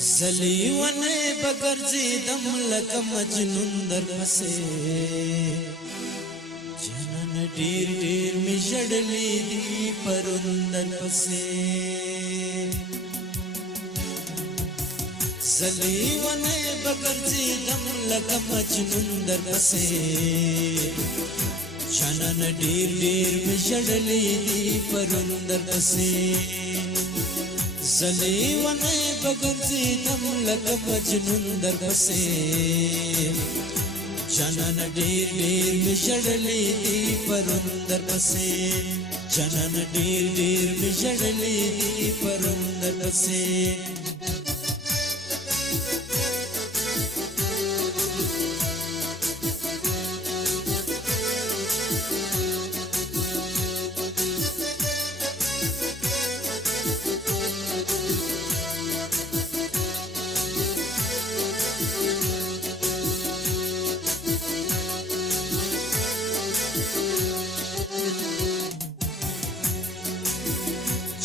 زلی ونه بگرزیدم لکه مجنون در پسې جانان ډیر ډیر می ژړلې دي پرون در پسې زلی ونه بگرزیدم لکه مجنون در پسې جانان ډیر ډیر می ژړلې دي پرون در پسې زلی ونه بگرزیدم لکه مجنون در پسې جانان ډیر ډیر می ژړلې دي پرون در پسې جانان ډیر ډیر می ژړلې دي پرون در پسې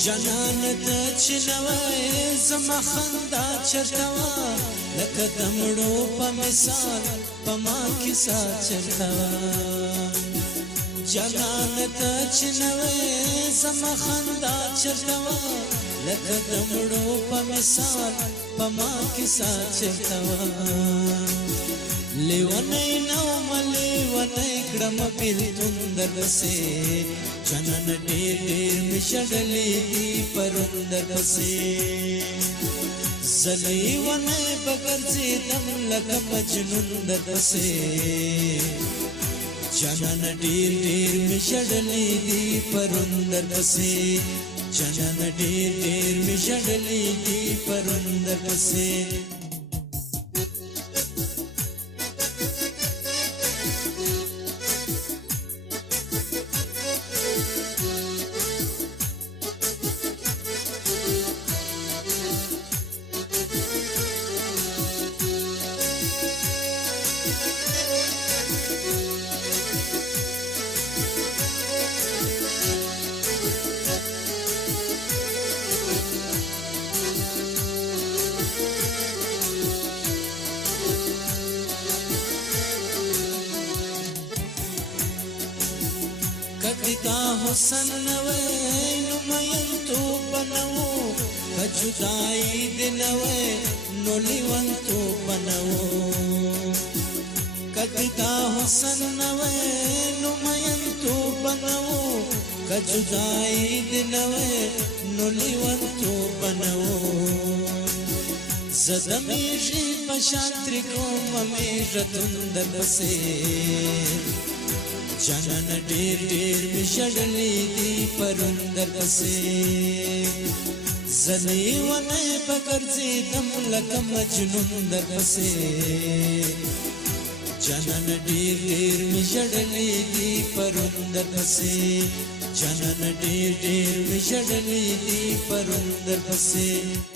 جانان ته چې نوای زما خندا چرته وه لکه د مړو په مثال په ما کیسه چرته وه جانان ته چې نوای زما خندا چرته وه لکه د مړو په مثال په ما کیسه چرته وه لیونی نوم لیونی کړم بیلتون در پسې جانان ډېر ډېر می ژړلې دي پرون در پسې زه لیونی بګرځېدم لکه مجنون در پسې جانان ډېر ډېر می ژړلې دي پرون در پسې جانان ډېر ډېر می ژړلې دي پرون در پسې کتا حسن نوے نمائن تو بنو کجدائی دنوے نولیون تو بنو کتا حسن نوے نمائن تو بنو کجدائی دنوے نولیون تو بنو زدمیشی پشانتری کو ممیشتن در پسے جانان ډېر ډېر می ژړلې دي پرون در پسې زه لیونی بګرځېدم لکه مجنون در پسې جانان ډېر ډېر می ژړلې دي پرون در پسې جانان ډېر ډېر می ژړلې دي پرون در پسې